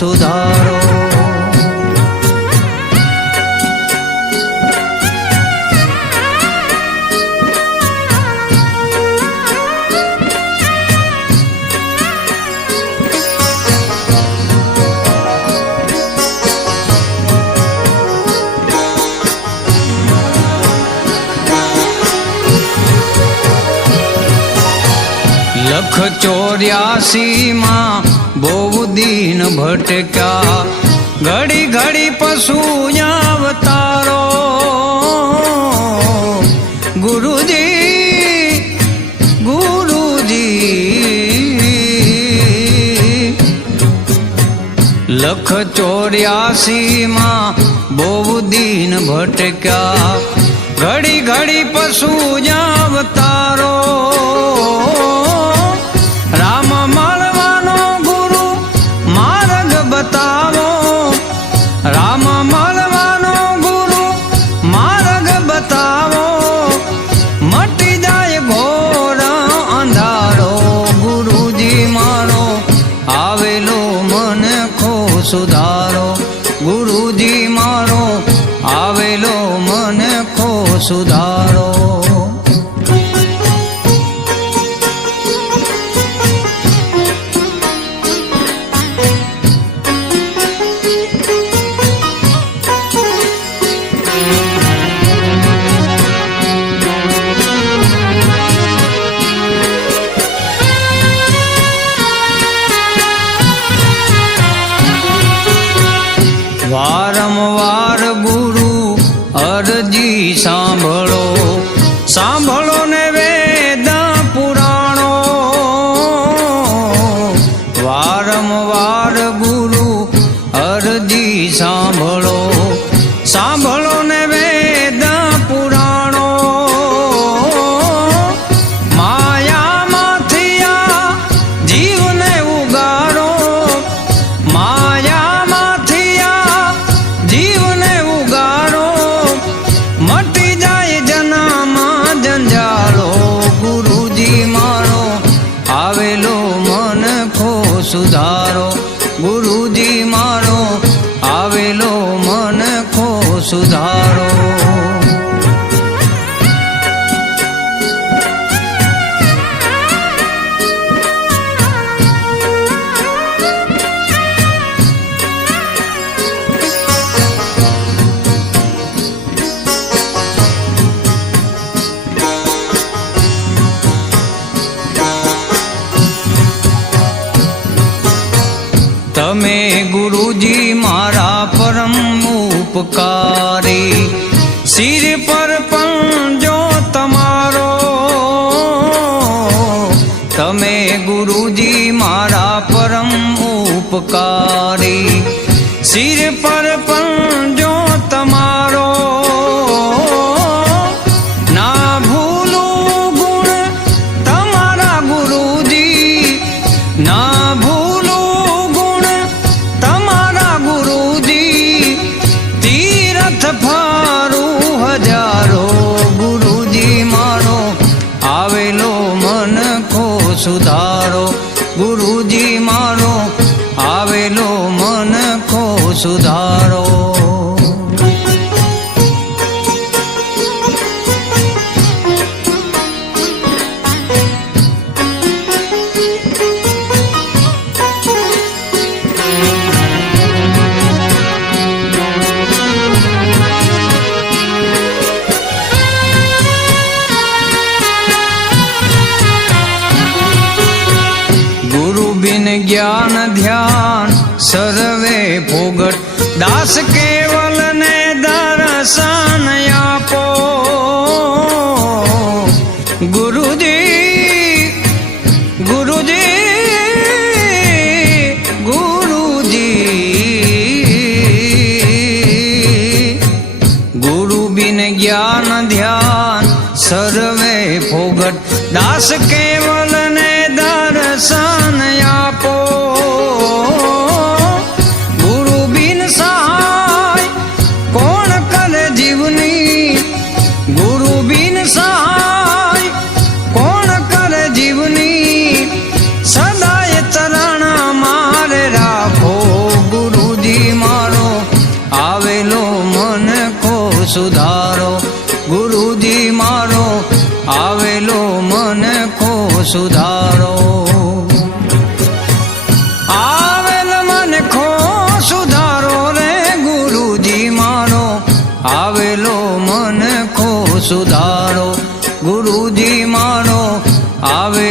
સુધારો. લખ 84 માં બહુ દીન ભટક્યા, ઘડી ઘડી પશુ અવતારો. ગુરુજી ગુરુજી લખ 84 માં બહુ દીન ભટક્યા, ઘડી ઘડી પશુ અવતારો. રામ મળવાનો ગુરુ માર્ગ બતાવો, રામ મળવાનો ગુરુ માર્ગ બતાવો, મટી જાય ઘોર અંધારો. ગુરુજી મારો આવેલો મન ખો સુધારો, ગુરુજી મારો આવેલો મન ખો સુધારો. વારંવાર ગુરુ અરજી સાંભળો, સાંભળો ને વેદ પુરાણો. વારંવાર ગુરુ અરજી સાંભળો, સાંભળો ને વેદ પુરાણો. માયામાંથી આ જીવને ઉગારો, માયામાંથી આ જીવને ઉગારો, મટી જાય જનામાં જંજાળો. ગુરુજી મારો આવેલો મન ખો સુધારો, ગુરુજી મારો આવેલો મન ખો સુધારો. તમે ગુરુજી મારા પરમ ઉપકારી, સિર પર પંજો તમારો. તમે ગુરુજી મારા પરમ ઉપકારી, સિર પર પંજો તમારો. ના ભૂલું ગુણ તમારા ગુરુજી, ના ભૂલું ગુણ તમારા ગુરુજી, તીરથ ફારું હજારો. ગુરુજી મારો આવેલો મન ખો સુધારો, ગુરુજી મારો આવેલો મન ખો સુધારો. જ્ઞાન ધ્યાન સર્વે ભોગટ, દાસ કેવલ ને દર્શન આપો. ગુરુજી ગુરુજી ગુરુજી ગુરુ બિન જ્ઞાન ધ્યાન સર્વે ભોગટ, દાસ કેવલ ને દર્શન આપો. ગુરુ બિન સહાય કોણ કરે જીવની, ગુરુ બિન સહાય કોણ કરે જીવની, સદાય ચરણ મારે રાખો. સુધારો ગુરુજી મારો આવેલો મન ખો સુધારો આવેલ મન ખો સુધારો રે ગુરુજી મારો આવેલો મન ખો સુધારો ગુરુજી મારો આવેલો